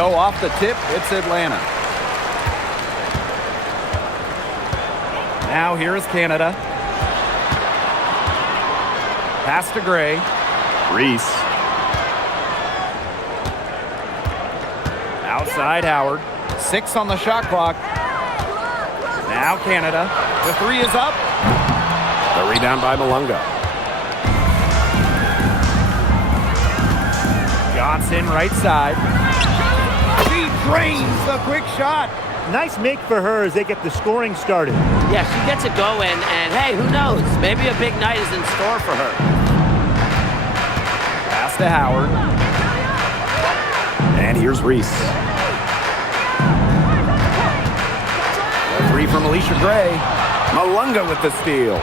So off the tip, it's Atlanta. Now here is Canada. Pass to Gray. Reese. Outside Howard. 6 on the shot clock. Now Canada. The 3 is up. The rebound by Malunga. Johnson right side. She drains the quick shot. Nice make for her as they get the scoring started. Yeah, she gets it going, and hey, who knows? Maybe a big night is in store for her. Pass to Howard. And here's Reese. The 3 from Alicia Gray. Malunga with the steal.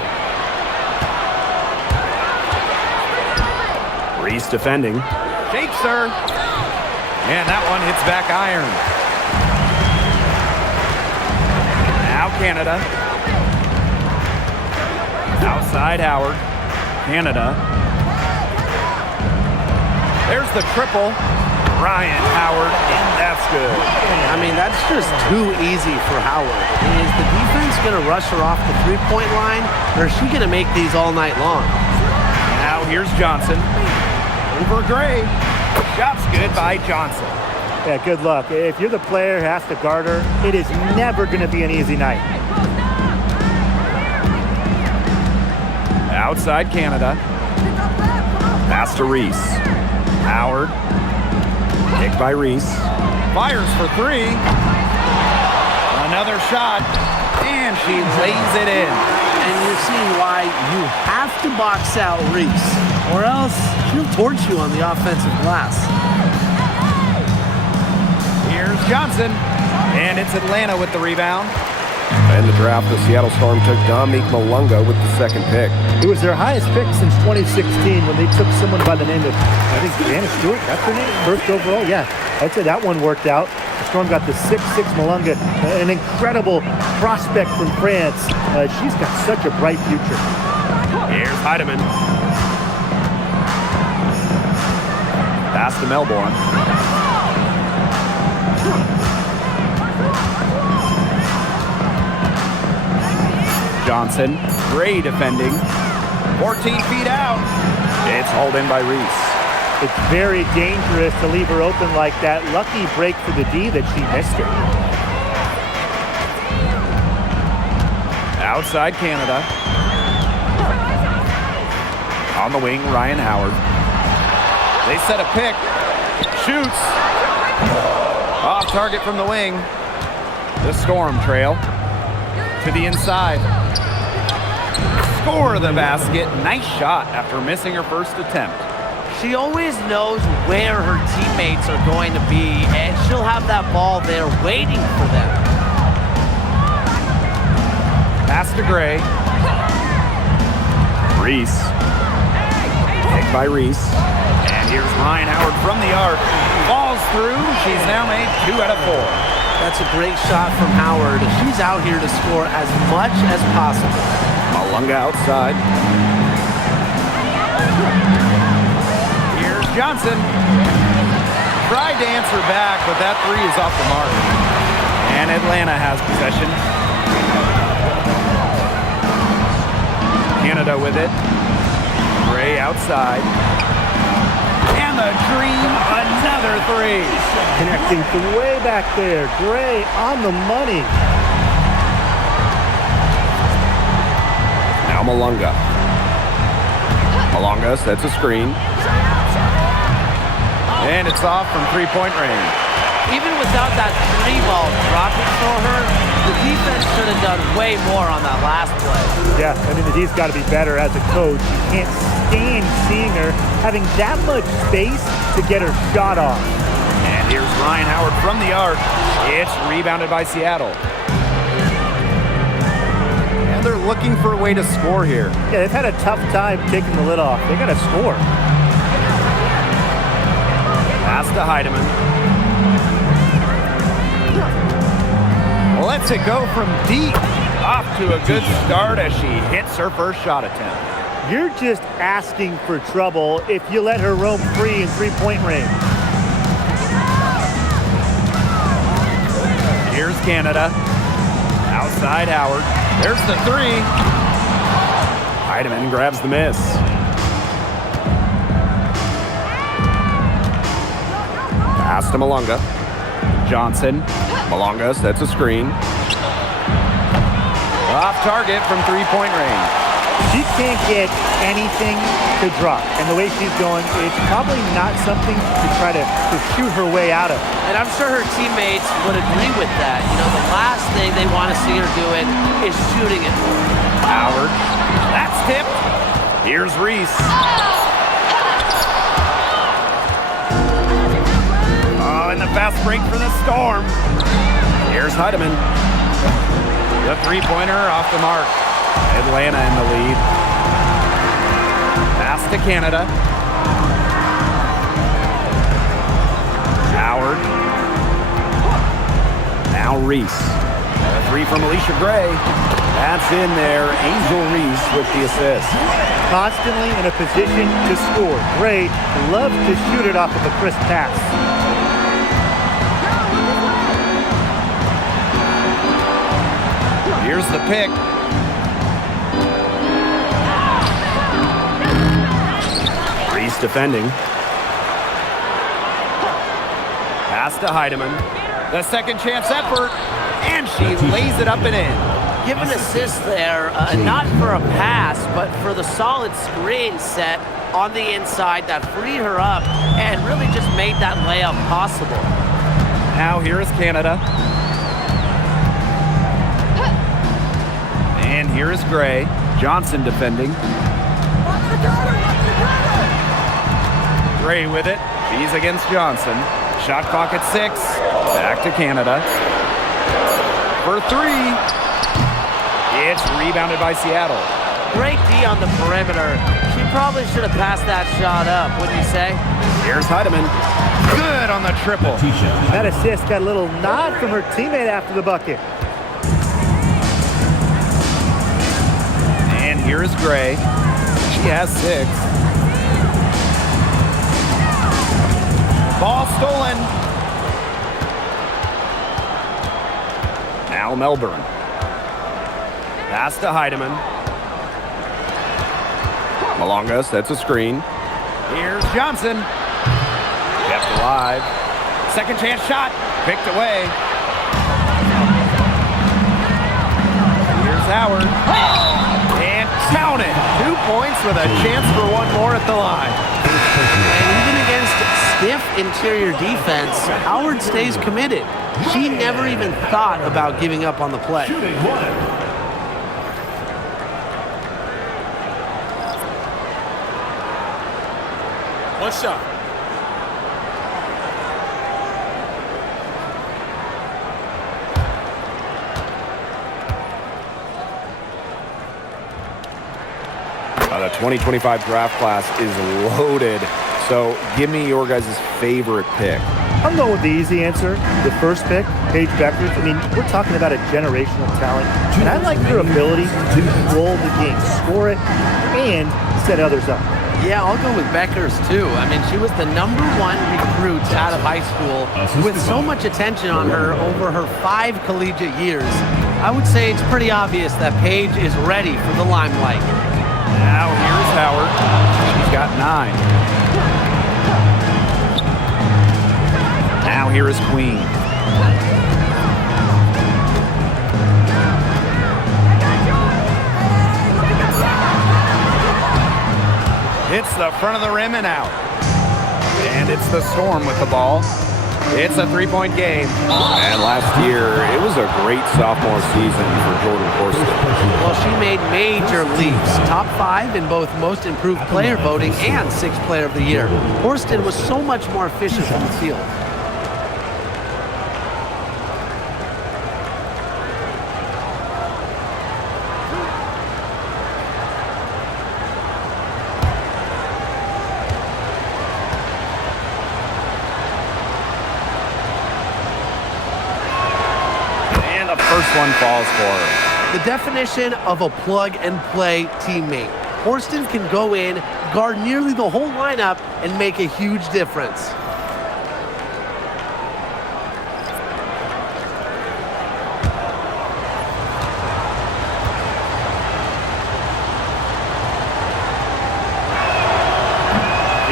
Reese defending. Shapes her. And that one hits back iron. Now Canada. Outside Howard. Canada. There's the triple. Ryan Howard, and that's good. I mean, that's just too easy for Howard. Is the defense going to rush her off the three-point line, or is she going to make these all night long? Now here's Johnson. Over Gray. Shot's good by Johnson. Yeah, good luck. If you're the player who has to guard her, it is never going to be an easy night. Outside Canada. Pass to Reese. Howard. Kick by Reese. Fires for 3. Another shot. And she lays it in. And you're seeing why you have to box out Reese, or else she'll torch you on the offensive glass. Here's Johnson. And it's Atlanta with the rebound. In the draft, the Seattle Storm took Dominique Malunga with the 2nd pick. It was their highest pick since 2016 when they took someone by the name of, I think, Janice Stewart. That's her name? First overall? Yeah. I'd say that one worked out. The Storm got the 6'6" Malunga, an incredible prospect from France. She's got such a bright future. Here's Heidemann. Pass to Melbourne. Johnson, Gray defending. 14 feet out. It's hauled in by Reese. It's very dangerous to leave her open like that. Lucky break for the D that she missed it. Outside Canada. On the wing, Ryan Howard. They set a pick. Shoots. Off target from the wing. The Storm trail to the inside. Score the basket. Nice shot after missing her first attempt. She always knows where her teammates are going to be, and she'll have that ball there waiting for them. Pass to Gray. Reese. Kick by Reese. And here's Ryan Howard from the arc. Falls through. She's now made 2 out of 4. That's a great shot from Howard. She's out here to score as much as possible. Malunga outside. Here's Johnson. Tried to answer back, but that 3 is off the mark. And Atlanta has possession. Canada with it. Gray outside. And the dream, another 3. Connecting to way back there. Gray on the money. Now Malunga. Malunga sets a screen. And it's off from 3-point range. Even without that 3 ball dropping for her, the defense should have done way more on that last play. Yeah, I mean, the D's got to be better as a coach. You can't stand seeing her having that much space to get her shot off. And here's Ryan Howard from the arc. It's rebounded by Seattle. And they're looking for a way to score here. Yeah, they've had a tough time taking the lid off. They got to score. Pass to Heidemann. Lets it go from deep. Off to a good start as she hits her first shot attempt. You're just asking for trouble if you let her roam free in 3-point range. Here's Canada. Outside Howard. There's the three. Heidemann grabs the miss. Pass to Malunga. Johnson. Malunga sets a screen. Off target from three-point range. She can't get anything to drop. And the way she's going, it's probably not something to try to shoot her way out of. And I'm sure her teammates would agree with that. You know, the last thing they want to see her doing is shooting it. Howard. That's tipped. Here's Reese. Oh, and the fast break for the Storm. Here's Heidemann. The three-pointer off the mark. Atlanta in the lead. Pass to Canada. Howard. Now Reese. A three from Alicia Gray. That's in there. Angel Reese with the assist. Constantly in a position to score. Gray loves to shoot it off of a crisp pass. Here's the pick. Reese defending. Pass to Heidemann. The second chance effort. And she lays it up and in. Give an assist there, not for a pass, but for the solid screen set on the inside that freed her up and really just made that layup possible. Now here is Canada. And here is Gray. Johnson defending. Gray with it. She's against Johnson. Shot clock at 6. Back to Canada. For three. It's rebounded by Seattle. Great D on the perimeter. She probably should have passed that shot up, wouldn't you say? Here's Heidemann. Good on the triple. That assist got a little nod from her teammate after the bucket. And here's Gray. She has 6. Ball stolen. Now Melbourne. Pass to Heidemann. Malunga sets a screen. Here's Johnson. Kept alive. Second chance shot. Picked away. Here's Howard. And count it. 2 points with a chance for one more at the line. And even against stiff interior defense, Howard stays committed. She never even thought about giving up on the play. One shot. The 2025 draft class is loaded. So give me your guys' favorite pick. I'm going with the easy answer. The first pick, Paige Beckers. I mean, we're talking about a generational talent. And I like her ability to control the game, score it, and set others up. Yeah, I'll go with Beckers too. I mean, she was the #1 recruit out of high school with so much attention on her over her 5 collegiate years. I would say it's pretty obvious that Paige is ready for the limelight. Now here's Howard. She's got 9. Now here is Queen. Hits the front of the rim and out. And it's the Storm with the ball. It's a three-point game. And last year, it was a great sophomore season for Jordan Horston. Well, she made major leaps. Top 5 in both most improved player voting and 6th player of the year. Horston was so much more efficient from the field. First one falls for her. The definition of a plug-and-play teammate. Horston can go in, guard nearly the whole lineup, and make a huge difference.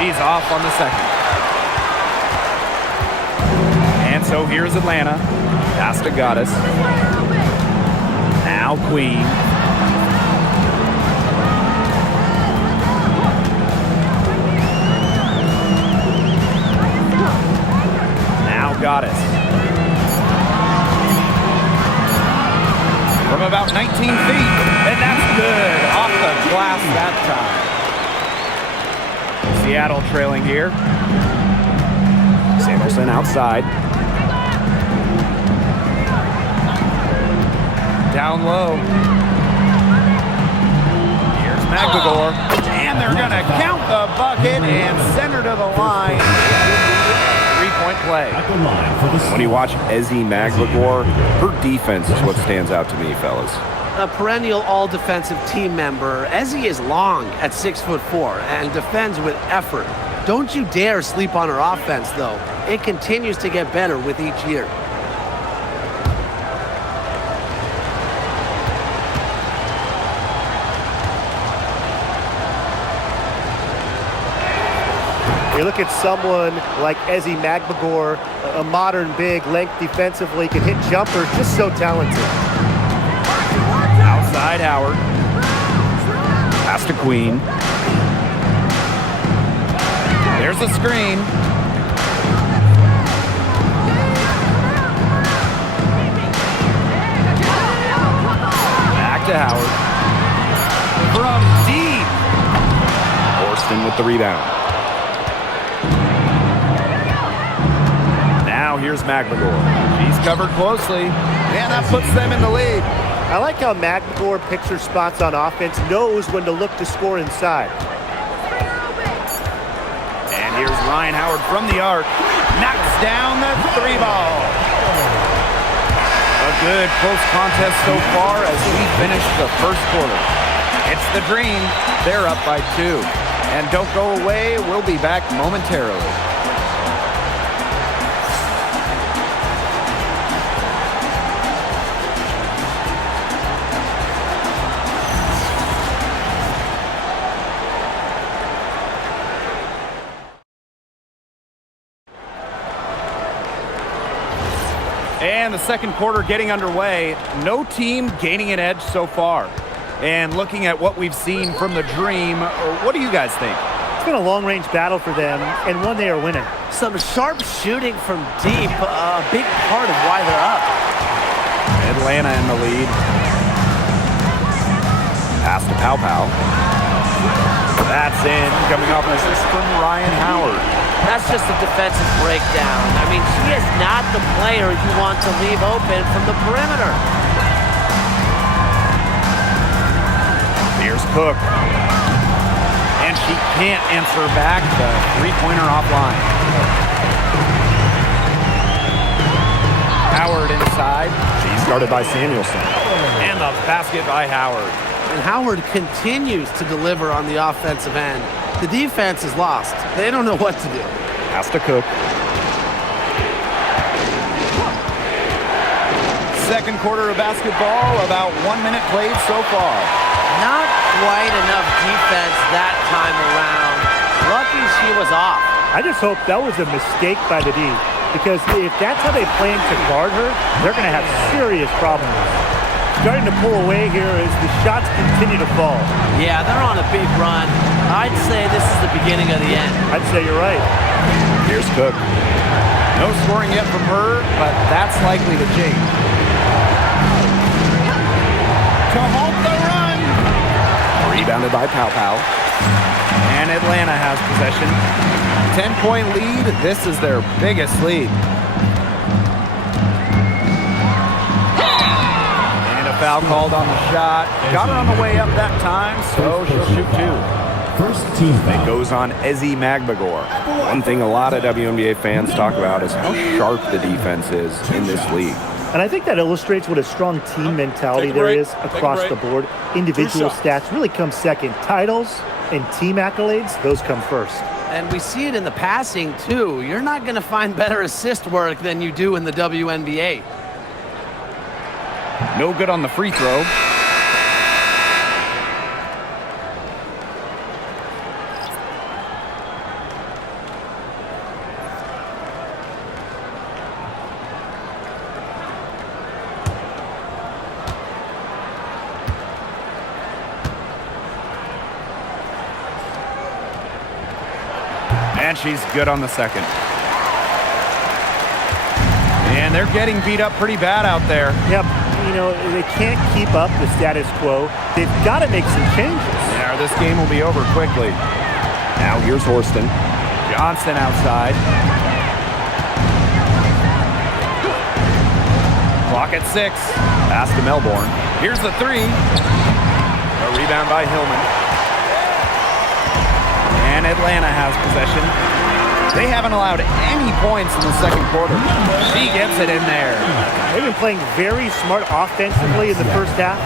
She's off on the second. And so here's Atlanta. Pass to Goddess. Now Queen. Now Goddess. From about 19 feet. And that's good. Off the glass that time. Seattle trailing here. Samuelson outside. Down low. Here's McGregor. And they're going to count the bucket and send her to the line. Three-point play. When you watch Ezzie McGregor, her defense is what stands out to me, fellas. A perennial all-defensive team member, Ezzie is long at 6'4" and defends with effort. Don't you dare sleep on her offense, though. It continues to get better with each year. You look at someone like Ezzie McGregor, a modern big, length defensively, can hit jumpers, just so talented. Outside Howard. Pass to Queen. There's a screen. Back to Howard. From deep. Orston with the rebound. Now here's McGregor. She's covered closely, and that puts them in the lead. I like how McGregor picks her spots on offense, knows when to look to score inside. And here's Ryan Howard from the arc. Knocks down the three ball. A good close contest so far as we finish the first quarter. It's the Dream. They're up by 2. And don't go away. We'll be back momentarily. And the second quarter getting underway. No team gaining an edge so far. And looking at what we've seen from the Dream, what do you guys think? It's been a long-range battle for them, and one they are winning. Some sharp shooting from deep, a big part of why they're up. Atlanta in the lead. Pass to Pow Pow. That's in, coming off an assist from Ryan Howard. That's just a defensive breakdown. I mean, she is not the player you want to leave open from the perimeter. Here's Cook. And she can't answer back the three-pointer offline. Howard inside. She's guarded by Samuelson. And the basket by Howard. And Howard continues to deliver on the offensive end. The defense is lost. They don't know what to do. Pass to Cook. Second quarter of basketball, about 1 minute played so far. Not quite enough defense that time around. Lucky she was off. I just hope that was a mistake by the D, because if that's how they plan to guard her, they're going to have serious problems. Starting to pull away here as the shots continue to fall. Yeah, they're on a big run. I'd say this is the beginning of the end. I'd say you're right. Here's Cook. No scoring yet from her, but that's likely to change. To halt the run. Rebounded by Pow Pow. And Atlanta has possession. 10-point lead. This is their biggest lead. And a foul called on the shot. Got her on the way up that time, so she'll shoot 2. First team foul. It goes on Ezzie McGregor. One thing a lot of WNBA fans talk about is how sharp the defense is in this league. And I think that illustrates what a strong team mentality there is across the board. Individual stats really come second. Titles and team accolades, those come first. And we see it in the passing, too. You're not going to find better assist work than you do in the WNBA. No good on the free throw. And she's good on the second. And they're getting beat up pretty bad out there. Yep. You know, they can't keep up the status quo. They've got to make some changes. Yeah, this game will be over quickly. Now here's Horston. Johnson outside. Clock at 6. Pass to Melbourne. Here's the 3. A rebound by Hillman. And Atlanta has possession. They haven't allowed any points in the second quarter. She gets it in there. They've been playing very smart offensively in the first half.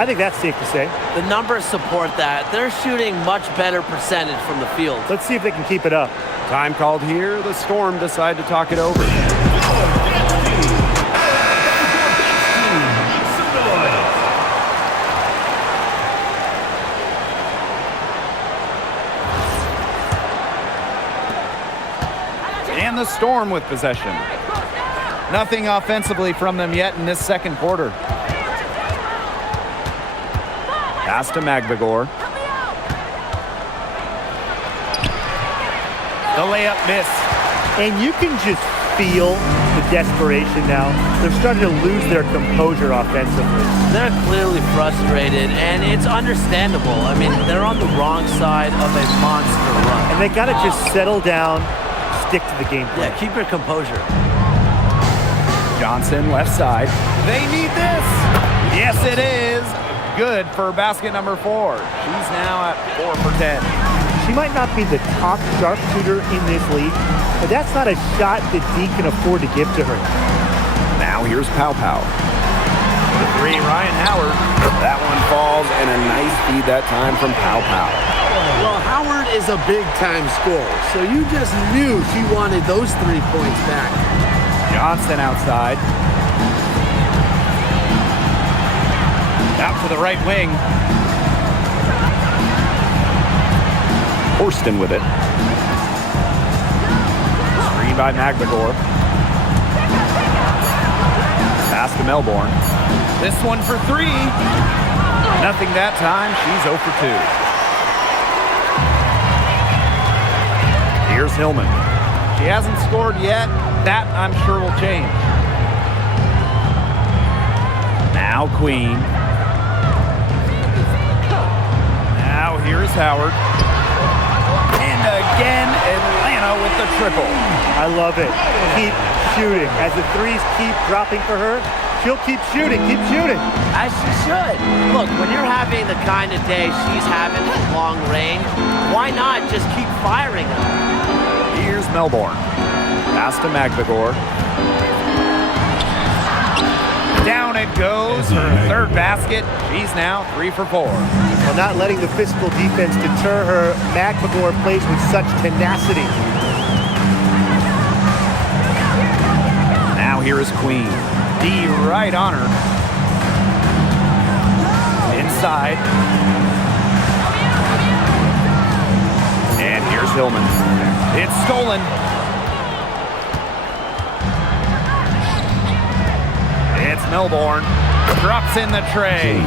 I think that's safe to say. The numbers support that. They're shooting much better percentage from the field. Let's see if they can keep it up. Time called here. The Storm decide to talk it over. And the Storm with possession. Nothing offensively from them yet in this second quarter. Pass to Magbagor. The layup miss. And you can just feel the desperation now. They're starting to lose their composure offensively. They're clearly frustrated, and it's understandable. I mean, they're on the wrong side of a monster run. And they got to just settle down, stick to the game plan. Yeah, keep your composure. Johnson left side. They need this. Yes, it is. Good for basket number 4. She's now at 4 for 10. She might not be the top sharpshooter in this league, but that's not a shot that D can afford to give to her. Now here's Pow Pow. The 3, Ryan Howard. That one falls, and a nice feed that time from Pow Pow. Well, Howard is a big-time scorer, so you just knew she wanted those 3 points back. Johnson outside. Out to the right wing. Horston with it. Screen by Magbagor. Pass to Melbourne. This one for 3. Nothing that time. She's 0 for 2. Here's Hillman. She hasn't scored yet. That, I'm sure, will change. Now Queen. Now here's Howard. And again, Atlanta with the triple. I love it. Keep shooting. As the 3s keep dropping for her, she'll keep shooting. Keep shooting. As she should. Look, when you're having the kind of day she's having at long range, why not just keep firing them? Here's Melbourne. Pass to Magbagor. Down it goes. Her third basket. She's now 3 for 4. Well, not letting the physical defense deter her, Magbagor plays with such tenacity. Now here is Queen. D right on her. Inside. And here's Hillman. It's stolen. It's Melbourne. Drops in the tray.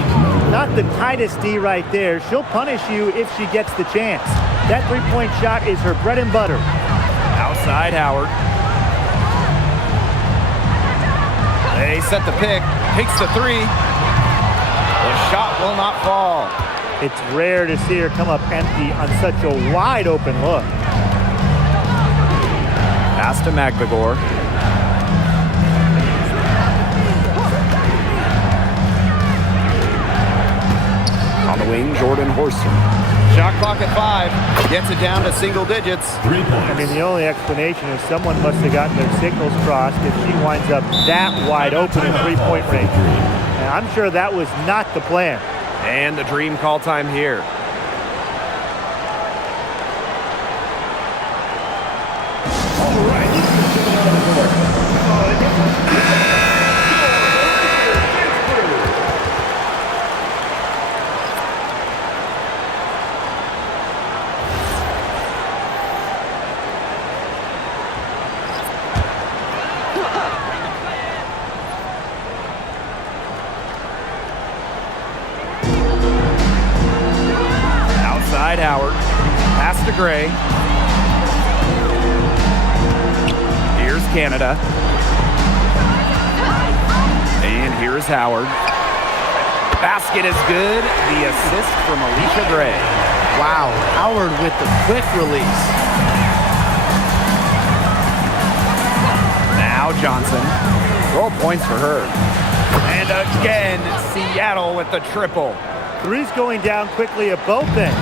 Not the tightest D right there. She'll punish you if she gets the chance. That 3-point shot is her bread and butter. Outside Howard. They set the pick. Takes the 3. The shot will not fall. It's rare to see her come up empty on such a wide open look. Pass to Magbagor. On the wing, Jordan Horston. Shot clock at 5. Gets it down to single digits. 3 points. I mean, the only explanation is someone must have gotten their signals crossed if she winds up that wide open in 3-point range. And I'm sure that was not the plan. And the dream call time here. All right. Outside Howard. Pass to Gray. Canada. And here is Howard. Basket is good. The assist from Alicia Gray. Wow, Howard with the quick release. Now Johnson. 12 points for her. And again, Seattle with the triple. Three's going down quickly at both ends.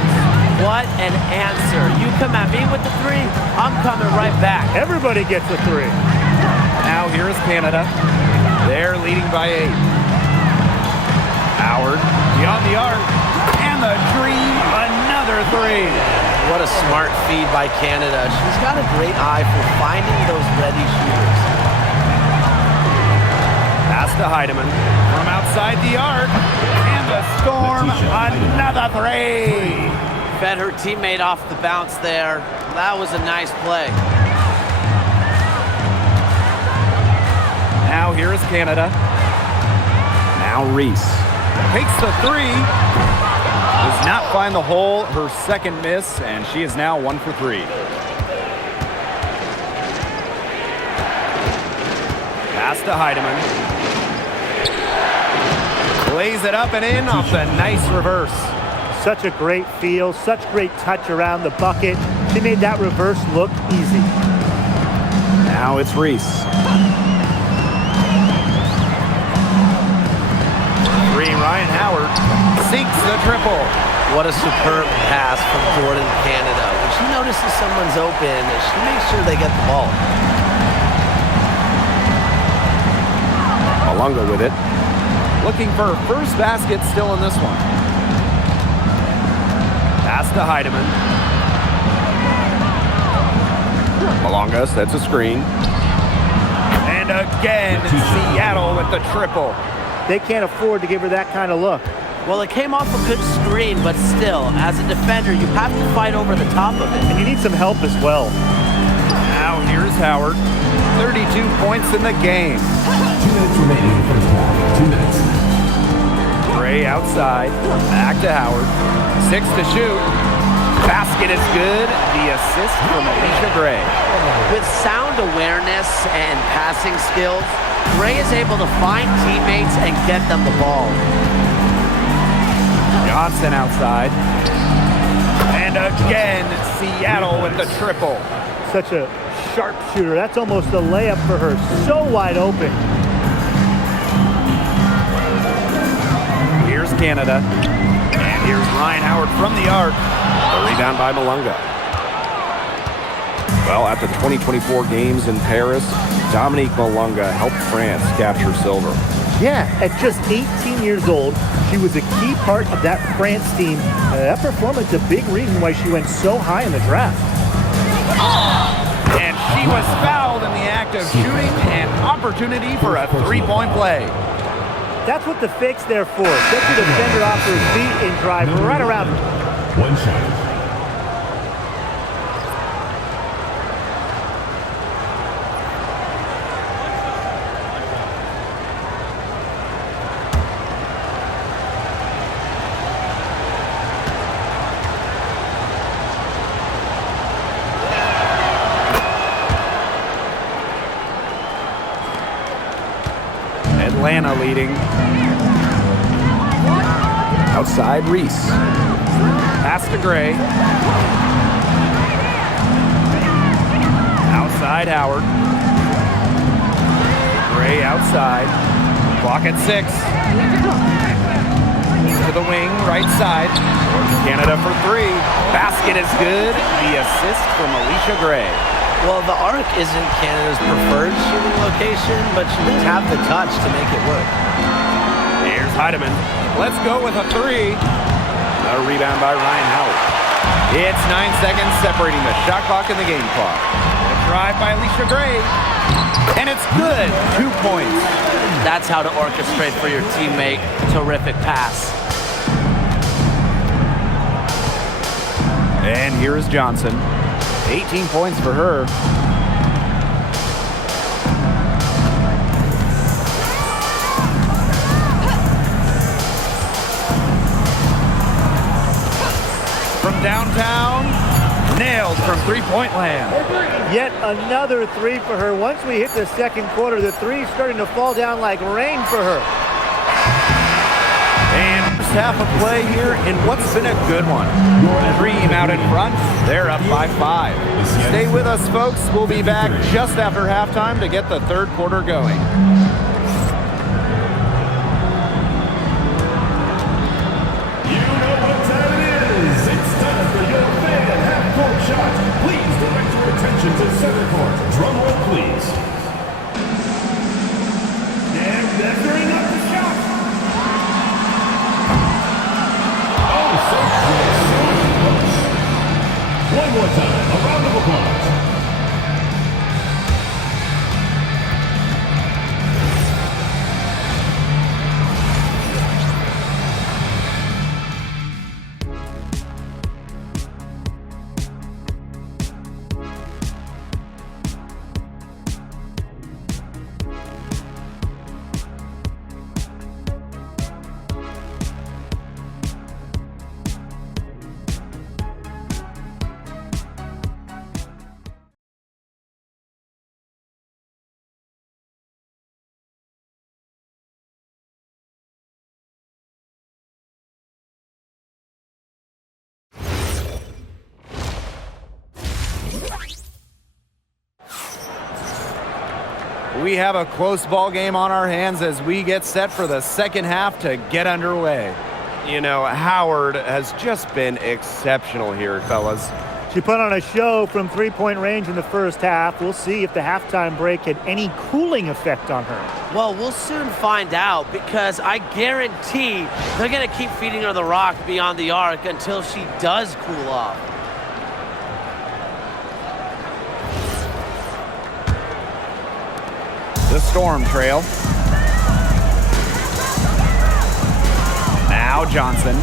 What an answer. You come at me with the three, I'm coming right back. Everybody gets a three. Now here is Canada. They're leading by 8. Howard beyond the arc. And the dream, another three. What a smart feed by Canada. She's got a great eye for finding those ready shooters. Pass to Heidemann from outside the arc. And the Storm, another three. Fed her teammate off the bounce there. That was a nice play. Now here is Canada. Now Reese takes the three. Does not find the hole. Her second miss, and she is now 1 for 3. Pass to Heidemann. Lays it up and in off the nice reverse. Such a great feel, such great touch around the bucket. She made that reverse look easy. Now it's Reese. 3, Ryan Howard sinks the triple. What a superb pass from Jordan Canada. When she notices someone's open, she makes sure they get the ball. Malunga with it. Looking for her first basket still in this one. Pass to Heidemann. Malunga sets a screen. And again, Seattle with the triple. They can't afford to give her that kind of look. Well, it came off a good screen, but still, as a defender, you have to fight over the top of it. And you need some help as well. Now here's Howard. 32 points in the game. 2 minutes remaining in the first half. 2 minutes. Gray outside. Back to Howard. 6 to shoot. Basket is good. The assist from Alicia Gray. With sound awareness and passing skills, Gray is able to find teammates and get them the ball. Johnson outside. And again, Seattle with the triple. Such a sharp shooter. That's almost a layup for her. So wide open. Here's Canada. And here's Ryan Howard from the arc. The rebound by Malunga. Well, at the 2024 games in Paris, Dominique Malunga helped France capture silver. Yeah, at just 18 years old, she was a key part of that France team. That performance, a big reason why she went so high in the draft. And she was fouled in the act of shooting, an opportunity for a three-point play. That's what the fake's there for. Get the defender off her feet and drive right around her. 1 shot. Atlanta leading. Outside Reese. Pass to Gray. Outside Howard. Gray outside. Clock at 6. To the wing, right side. Canada for 3. Basket is good. The assist from Alicia Gray. Well, the arc isn't Canada's preferred shooting location, but she does have the touch to make it work. Here's Heidemann. Let's go with a 3. A rebound by Ryan Howard. It's 9 seconds separating the shot clock and the game clock. A drive by Alicia Gray. And it's good. 2 points. That's how to orchestrate for your teammate. Terrific pass. And here is Johnson. 18 points for her. From downtown, Nailed from three-point land. Yet another three for her. Once we hit the second quarter, the three's starting to fall down like rain for her. And first half of play here in what's been a good one. Dream out in front. They're up by 5. Stay with us, folks. We'll be back just after halftime to get the third quarter going. You know what time it is. It's time for your fan half-court shot. Please direct your attention to center court. Drum roll, please. And measuring up the shot. Oh, so close. One more time. A round of applause. We have a close ball game on our hands as we get set for the second half to get underway. You know, Howard has just been exceptional here, fellas. She put on a show from three-point range in the first half. We'll see if the halftime break had any cooling effect on her. Well, we'll soon find out because I guarantee they're going to keep feeding her the rock beyond the arc until she does cool off. The Storm trail. Now Johnson.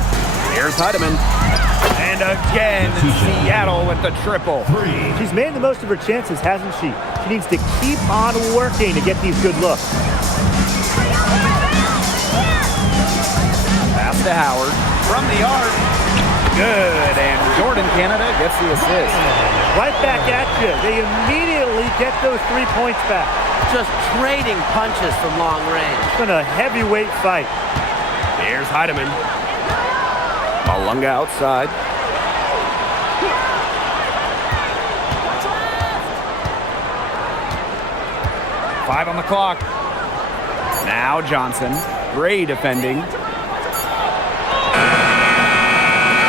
Here's Heidemann. And again, Seattle with the triple. She's made the most of her chances, hasn't she? She needs to keep on working to get these good looks. Pass to Howard. From the arc. Good. And Jordan Canada gets the assist. Right back at you. They immediately get those 3 points back. Just trading punches from long range. It's been a heavyweight fight. Here's Heidemann. Malunga outside. Five on the clock. Now Johnson. Gray defending.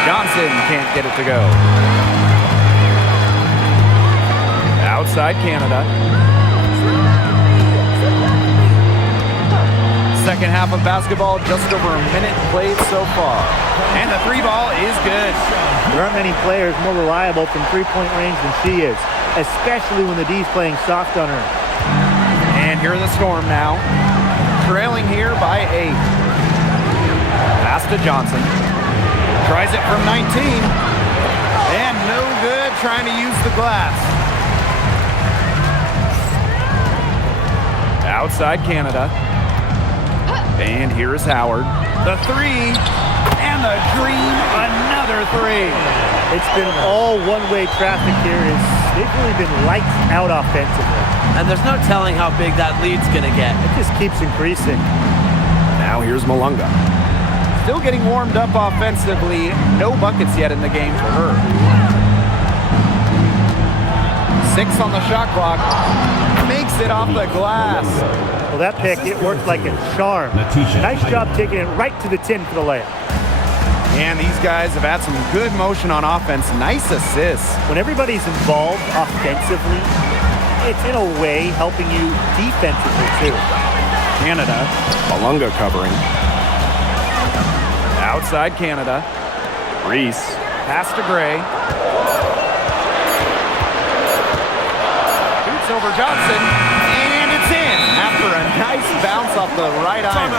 Johnson can't get it to go. Outside Canada. Second half of basketball, just over a minute played so far. And the three ball is good. There aren't many players more reliable from three-point range than she is, especially when the D's playing soft on her. And here are the Storm now. Trailing here by 8. Pass to Johnson. Tries it from 19. And no good trying to use the glass. Outside Canada. And here is Howard. The three. And the dream. Another three. It's been all one-way traffic here. They've really been lights out offensively. And there's no telling how big that lead's going to get. It just keeps increasing. Now here's Malunga. Still getting warmed up offensively. No buckets yet in the game for her. 6 on the shot clock. Makes it off the glass. Well, that pick, it worked like a charm. Nice job taking it right to the tin for the layup. And these guys have had some good motion on offense. Nice assists. When everybody's involved offensively, it's in a way helping you defensively too. Canada. Malunga covering. Outside Canada. Reese. Pass to Gray. Shoots over Johnson. And it's in after a nice bounce off the right iron.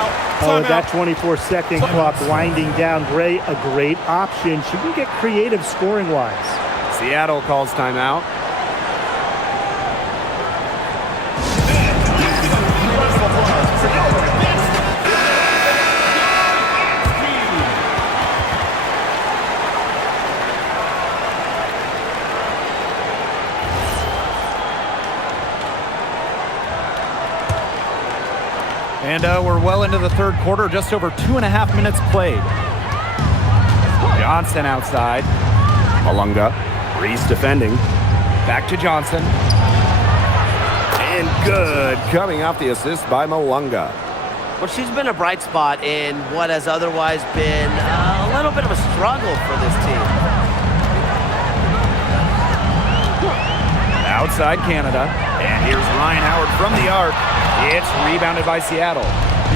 Oh, with that 24-second clock winding down, Gray, a great option. She can get creative scoring-wise. Seattle calls timeout. And we're well into the third quarter, just over 2.5 minutes played. Johnson outside. Malunga. Reese defending. Back to Johnson. And good. Coming off the assist by Malunga. Well, she's been a bright spot in what has otherwise been a little bit of a struggle for this team. Outside Canada. And here's Ryan Howard from the arc. It's rebounded by Seattle.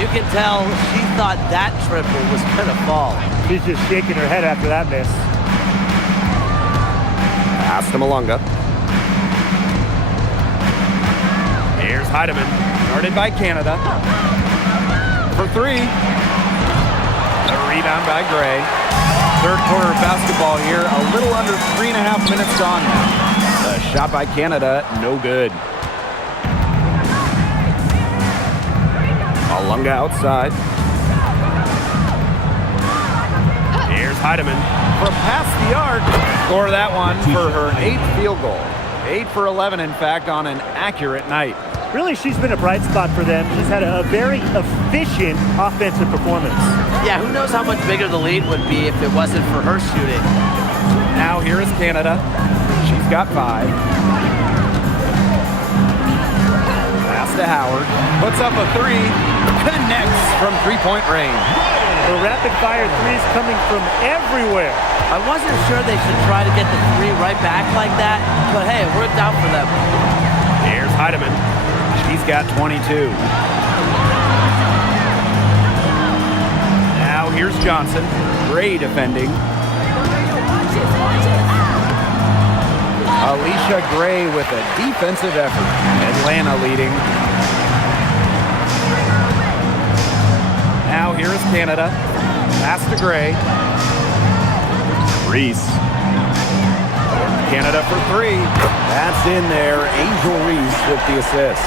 You can tell she thought that triple was going to fall. She's just shaking her head after that miss. Pass to Malunga. Here's Heidemann. Guarded by Canada. For three. A rebound by Gray. Third quarter of basketball here. A little under 3.5 minutes gone now. A shot by Canada. No good. Malunga outside. Here's Heidemann from past the arc. Score that one for her 8th field goal. 8 for 11, in fact, on an accurate night. Really, she's been a bright spot for them. She's had a very efficient offensive performance. Yeah, who knows how much bigger the lead would be if it wasn't for her shooting. Now here is Canada. She's got 5. Pass to Howard. Puts up a 3. Connects from three-point range. The rapid-fire threes coming from everywhere. I wasn't sure they should try to get the 3 right back like that, but hey, it worked out for them. Here's Heidemann. She's got 22. Now here's Johnson. Gray defending. Alicia Gray with a defensive effort. Atlanta leading. Now here is Canada. Pass to Gray. Reese. Canada for 3. That's in there. Angel Reese with the assist.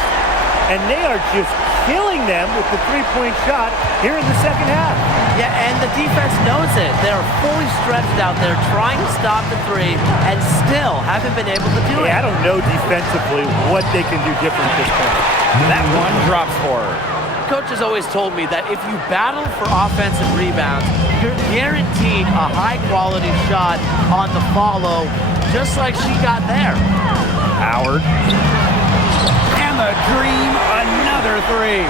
And they are just killing them with the three-point shot here in the second half. Yeah, and the defense knows it. They're fully stretched out there trying to stop the 3 and still haven't been able to do it. I don't know defensively what they can do different at this point. That one drops for her. Coach has always told me that if you battle for offensive rebounds, you're guaranteed a high-quality shot on the follow, just like she got there. Howard. And the dream, another 3.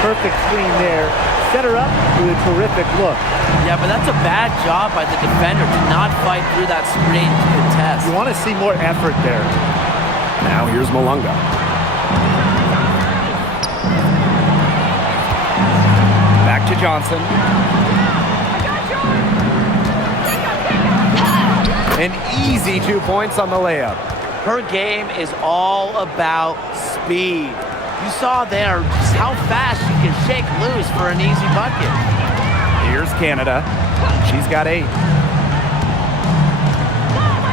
Perfect screen there. Set her up with a terrific look. Yeah, but that's a bad job by the defender to not fight through that screen to contest. You want to see more effort there. Now here's Malunga. Back to Johnson. An easy 2 points on the layup. Her game is all about speed. You saw there just how fast she can shake loose for an easy bucket. Here's Canada. She's got 8.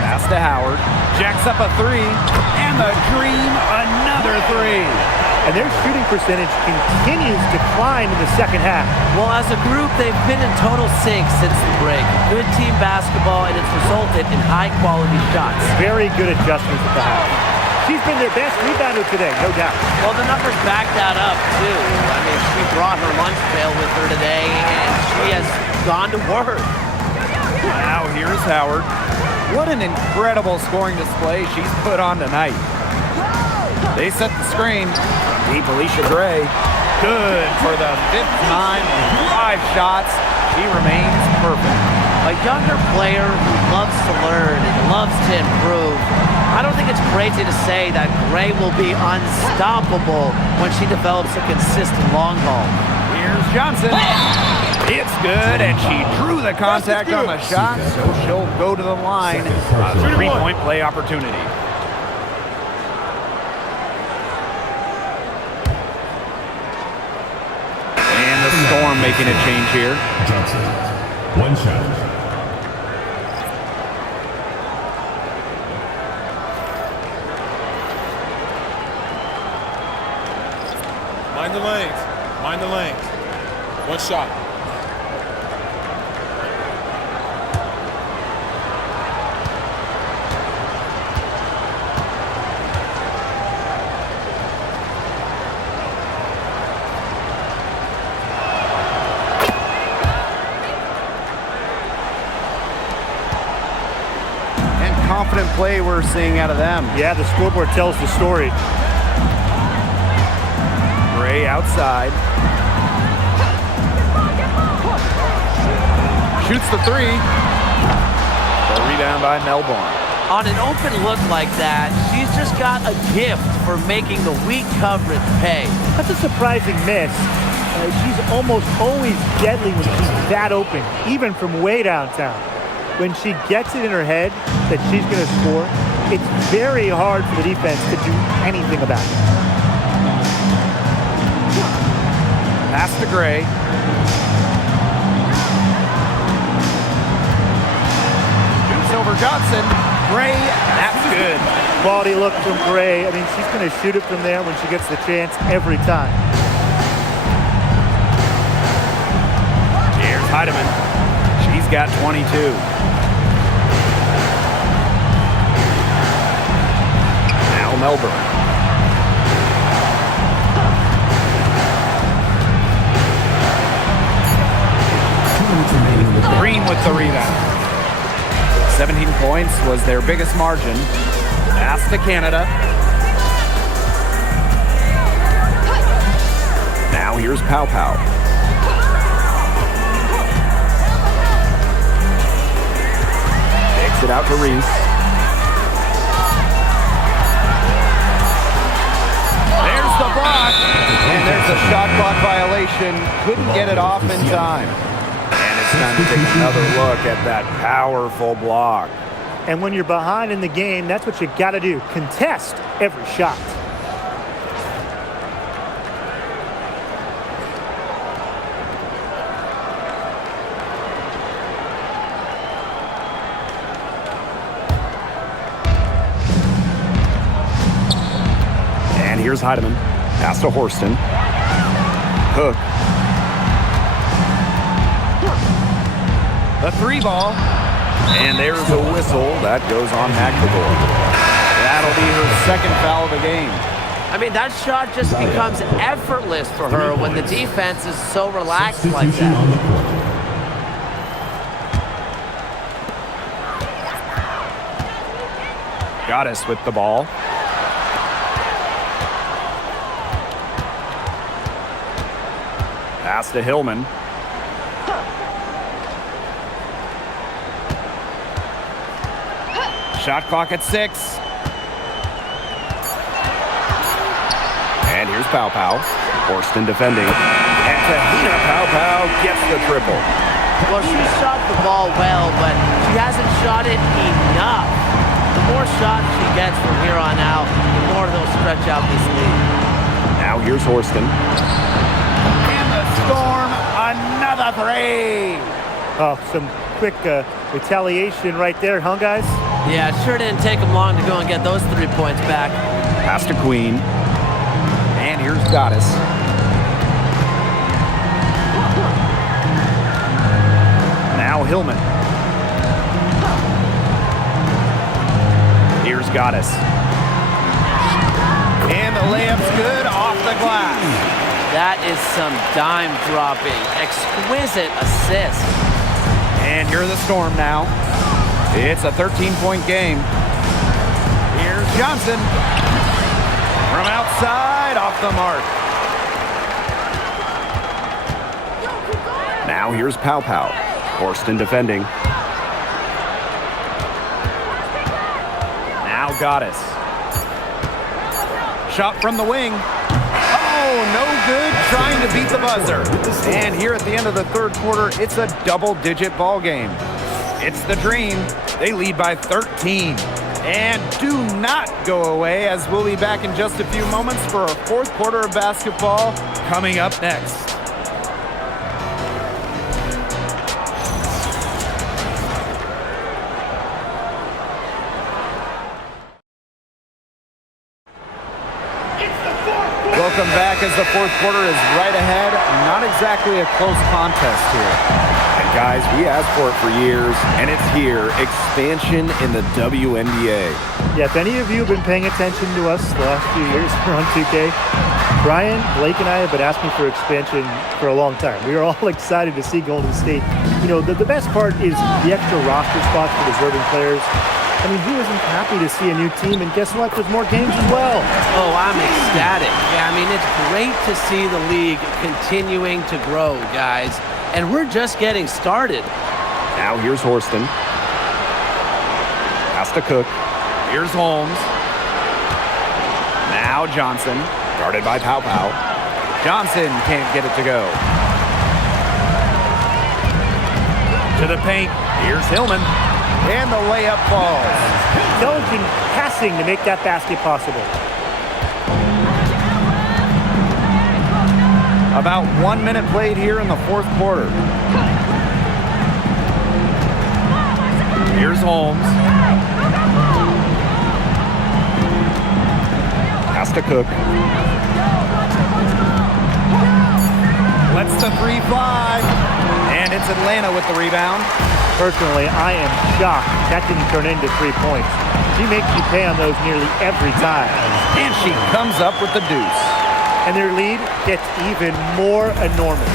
Pass to Howard. Jacks up a 3. And the dream, another 3. And their shooting percentage continues to climb in the second half. Well, as a group, they've been in total sync since the break. Good team basketball, and it's resulted in high-quality shots. Very good adjustments at the half. She's been their best rebounder today, no doubt. Well, the numbers back that up, too. I mean, she brought her lunch pail with her today, and she has gone to work. Now here's Howard. What an incredible scoring display she's put on tonight. They set the screen. Deep Alicia Gray. Good for the 5th time in 5 shots. She remains perfect. A younger player who loves to learn and loves to improve. I don't think it's crazy to say that Gray will be unstoppable when she develops a consistent long ball. Here's Johnson. It's good, and she drew the contact on the shot, so she'll go to the line. A 3-point play opportunity. And the Storm making a change here. Johnson. 1 shot. Mind the lanes. Mind the lanes. 1 shot. confident play we're seeing out of them. Yeah, the scoreboard tells the story. Gray outside. Shoots the three. The rebound by Melbourne. On an open look like that, she's just got a gift for making the weak coverage pay. That's a surprising miss. She's almost always deadly when she's that open, even from way downtown. When she gets it in her head that she's going to score, it's very hard for the defense to do anything about it. Pass to Gray. Shoots over Johnson. Gray, that's good. Quality look from Gray. I mean, she's going to shoot it from there when she gets the chance every time. Here's Heidemann. She's got 22. Now Melbourne. Green with the rebound. 17 points was their biggest margin. Pass to Canada. Now here's Pow Pow. Kicks it out to Reese. There's the block. And there's a shot clock violation. Couldn't get it off in time. And it's time to take another look at that powerful block. And when you're behind in the game, that's what you got to do. Contest every shot. And here's Heidemann. Pass to Horston. Hook. The three ball. And there's a whistle. That goes on McAvoy. That'll be her second foul of the game. I mean, that shot just becomes effortless for her when the defense is so relaxed like that. Goddess with the ball. Pass to Hillman. Shot clock at 6. And here's Pow Pow. Horston defending. And Tahina Pow Pow gets the triple. Well, she shot the ball well, but she hasn't shot it enough. The more shots she gets from here on out, the more they'll stretch out this lead. Now here's Horston. And the Storm, another three. Oh, some quick retaliation right there, huh, guys? Yeah, it sure didn't take them long to go and get those 3 points back. Pass to Queen. And here's Goddess. Now Hillman. Here's Goddess. And the layup's good off the glass. That is some dime dropping. Exquisite assist. And you're the Storm now. It's a 13-point game. Here's Johnson. From outside, off the mark. Now here's Pow Pow. Horston defending. Now Goddess. Shot from the wing. Oh, no good, trying to beat the buzzer. And here at the end of the third quarter, it's a double-digit ball game. It's the Dream. They lead by 13. And do not go away, as we'll be back in just a few moments for our fourth quarter of basketball coming up next. Welcome back as the fourth quarter is right ahead. Not exactly a close contest here. And guys, we asked for it for years, and it's here. Expansion in the WNBA. Yeah, if any of you have been paying attention to us the last few years on 2K, Brian, Blake, and I have been asking for expansion for a long time. We are all excited to see Golden State. You know, the best part is the extra roster spots for deserving players. I mean, who isn't happy to see a new team? And guess what? There's more games as well. Oh, I'm ecstatic. Yeah, I mean, it's great to see the league continuing to grow, guys. And we're just getting started. Now here's Horston. Pass to Cook. Here's Holmes. Now Johnson. Guarded by Pow Pow. Johnson can't get it to go. To the paint. Here's Hillman. And the layup falls. Intelligent passing to make that basket possible. About 1 minute played here in the fourth quarter. Here's Holmes. Pass to Cook. Lets the three fly. And it's Atlanta with the rebound. Personally, I am shocked that didn't turn into 3 points. She makes you pay on those nearly every time. And she comes up with the deuce. And their lead gets even more enormous.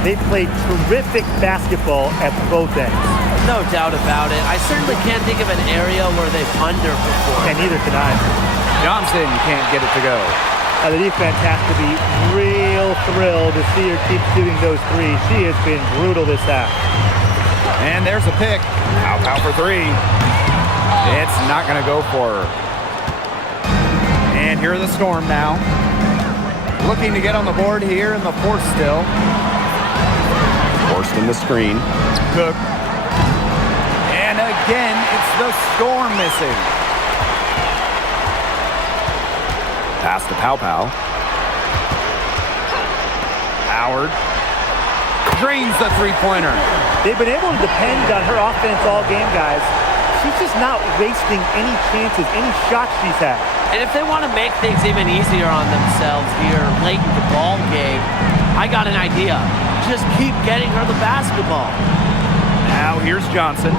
They played terrific basketball at both ends. No doubt about it. I certainly can't think of an area where they've underperformed. And neither can I. Johnson can't get it to go. The defense has to be real thrilled to see her keep shooting those threes. She has been brutal this half. And there's a pick. Pow Pow for three. It's not going to go for her. And here are the Storm now. Looking to get on the board here in the fourth still. Forced in the screen. Cook. And again, it's the Storm missing. Pass to Pow Pow. Howard drains the three-pointer. They've been able to depend on her offense all game, guys. She's just not wasting any chances, any shots she's had. And if they want to make things even easier on themselves here late in the ball game, I got an idea. Just keep getting her the basketball. Now here's Johnson.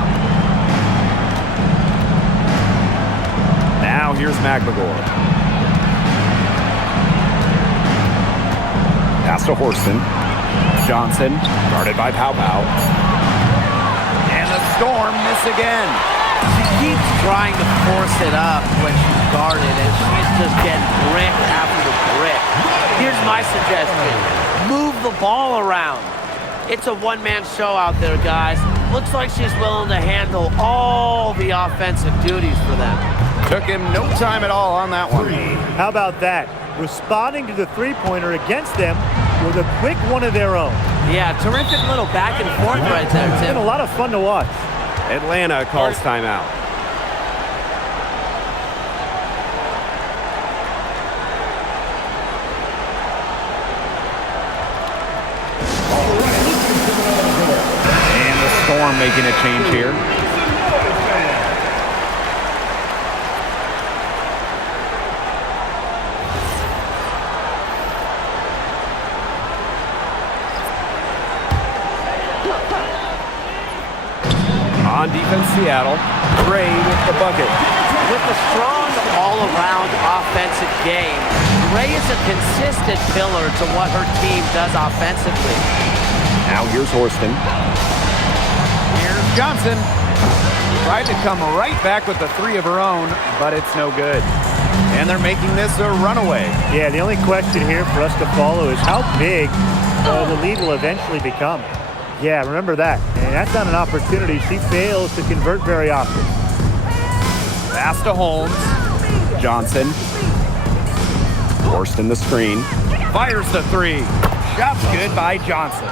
Now here's McMagor. Pass to Horston. Johnson. Guarded by Pow Pow. And the Storm miss again. She keeps trying to force it up when she's guarded, and she's just getting brick after brick. Here's my suggestion. Move the ball around. It's a one-man show out there, guys. Looks like she's willing to handle all the offensive duties for them. Took him no time at all on that one. How about that? Responding to the three-pointer against them with a quick one of their own. Yeah, terrific little back and forth right there, It's been Tim. a lot of fun to watch. Atlanta calls timeout. And the Storm making a change here. On defense, Seattle. Gray with the bucket. With a strong all-around offensive game, Gray is a consistent pillar to what her team does offensively. Now here's Horston. Here's Johnson. Tried to come right back with the three of her own, but it's no good. And they're making this a runaway. Yeah, the only question here for us to follow is how big the lead will eventually become. Yeah, remember that. And that's not an opportunity she fails to convert very often. Pass to Holmes. Johnson. Horston the screen. Fires the three. Shot's good by Johnson.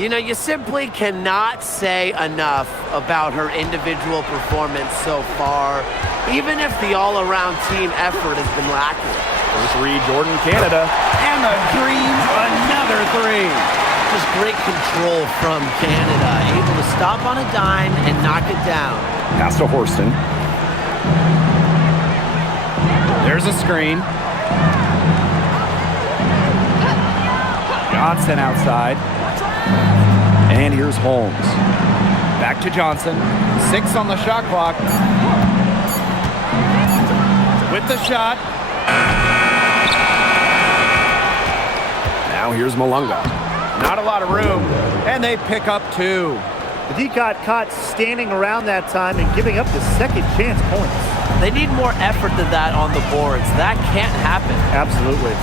You know, you simply cannot say enough about her individual performance so far, even if the all-around team effort has been lacking. For three, Jordan, Canada. And the Dream, another three. Just great control from Canada, able to stop on a dime and knock it down. Pass to Horston. There's a screen. Johnson outside. And here's Holmes. Back to Johnson. 6 on the shot clock. With the shot. Now here's Malunga. Not a lot of room. And they pick up 2. But he got caught standing around that time and giving up the second chance points. They need more effort than that on the boards. That can't happen. Absolutely.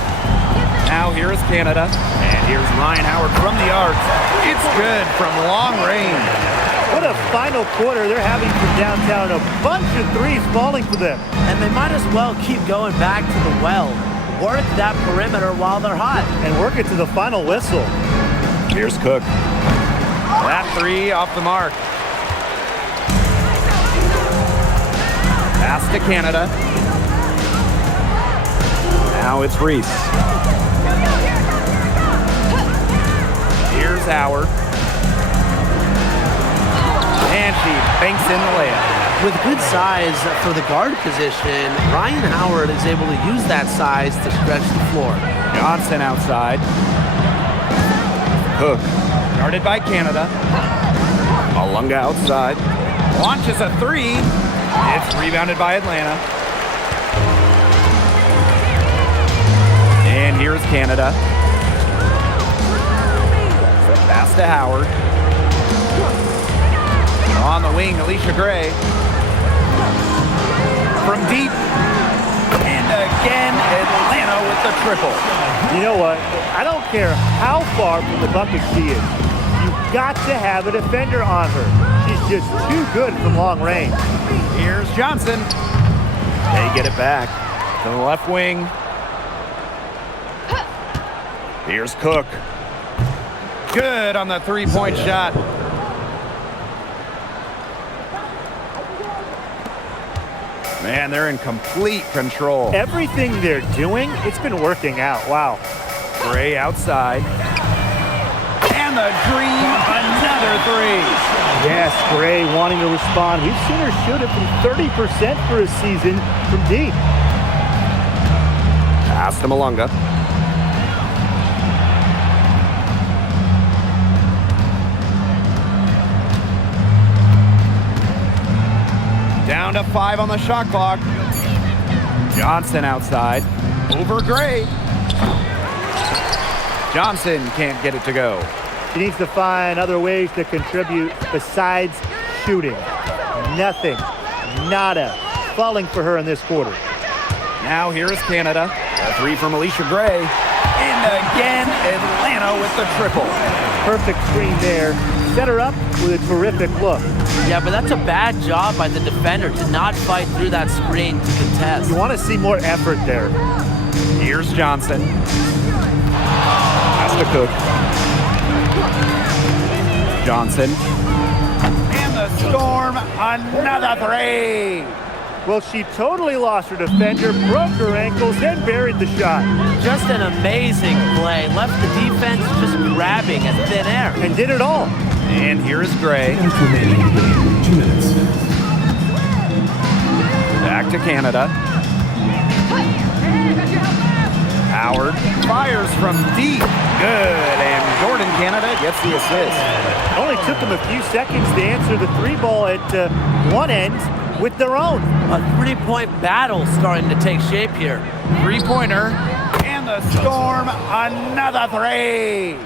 Now here is Canada, and here's Ryan Howard from the arc. It's good from long range. What a final quarter they're having from downtown. A bunch of threes falling for them. And they might as well keep going back to the well. Work that perimeter while they're hot. And work it to the final whistle. Here's Cook. That three off the mark. Pass to Canada. Now it's Reese. Here's Howard. And she banks in the layup. With good size for the guard position, Ryan Howard is able to use that size to stretch the floor. Johnson outside. Cook. Guarded by Canada. Malunga outside. Launches a three. It's rebounded by Atlanta. And here's Canada. Pass to Howard. On the wing, Alicia Gray. From deep. And again, Atlanta with the triple. You know what? I don't care how far from the bucket she is. You've got to have a defender on her. She's just too good from long range. Here's Johnson. They get it back. To the left wing. Here's Cook. Good on the three-point shot. Man, they're in complete control. Everything they're doing, it's been working out. Wow. Gray outside. And the dream, another three. Yes, Gray wanting to respond. We've seen her shoot it from 30% for a season from deep. Pass to Malunga. Down to 5 on the shot clock. Johnson outside. Over Gray. Johnson can't get it to go. She needs to find other ways to contribute besides shooting. Nothing. Nada. Falling for her in this quarter. Now here is Canada. A three from Alicia Gray. And again, Atlanta with the triple. Perfect screen there. Set her up with a terrific look. Yeah, but that's a bad job by the defender to not fight through that screen to contest. You want to see more effort there. Here's Johnson. Pass to Cook. Johnson. And the Storm, another three. Well, she totally lost her defender, broke her ankles, then buried the shot. Just an amazing play. Left the defense just grabbing at thin air. And did it all. And here is Gray. Remaining in the game, 2 minutes. Back to Canada. Howard fires from deep. Good. And Jordan Canada gets the assist. It only took them a few seconds to answer the three ball at one end with their own. A three-point battle starting to take shape here. Three-pointer. And the Storm, another three.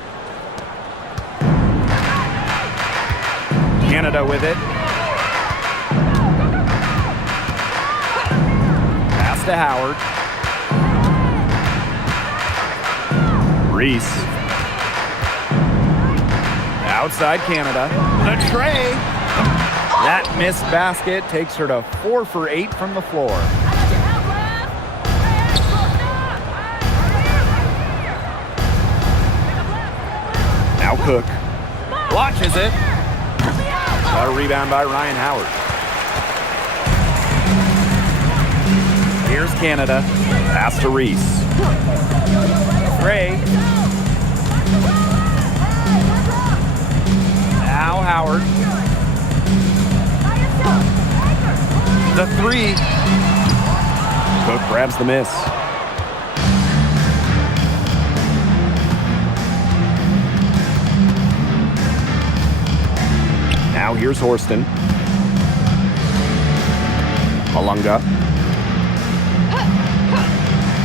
Canada with it. Pass to Howard. Reese. Outside Canada. The tray. That missed basket takes her to 4 for 8 from the floor. Now Cook. Watches it. A rebound by Ryan Howard. Here's Canada. Pass to Reese. Gray. Now Howard. The three. Cook grabs the miss. Now here's Horston. Malunga.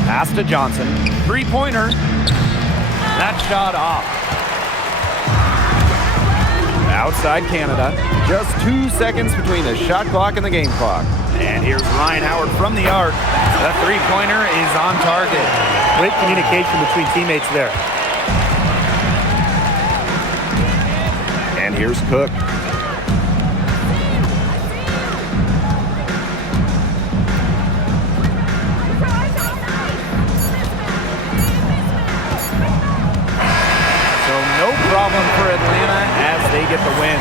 Pass to Johnson. Three-pointer. That shot off. outside Canada. Just 2 seconds between the shot clock and the game clock. And here's Ryan Howard from the arc. The three-pointer is on target. Great communication between teammates there. And here's Cook. Problem for Atlanta as they get the win.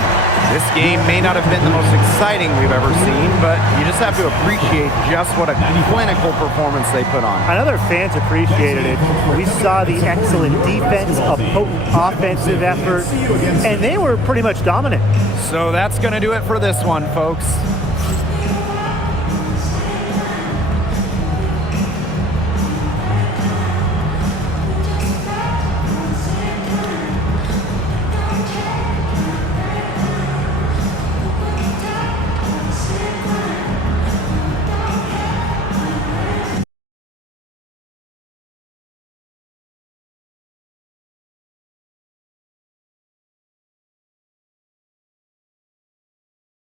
This game may not have been the most exciting we've ever seen, but you just have to appreciate just what a clinical performance they put on. I know their fans appreciated it. We saw the excellent defense, a potent offensive effort, and they were pretty much dominant. So that's going to do it for this one, folks.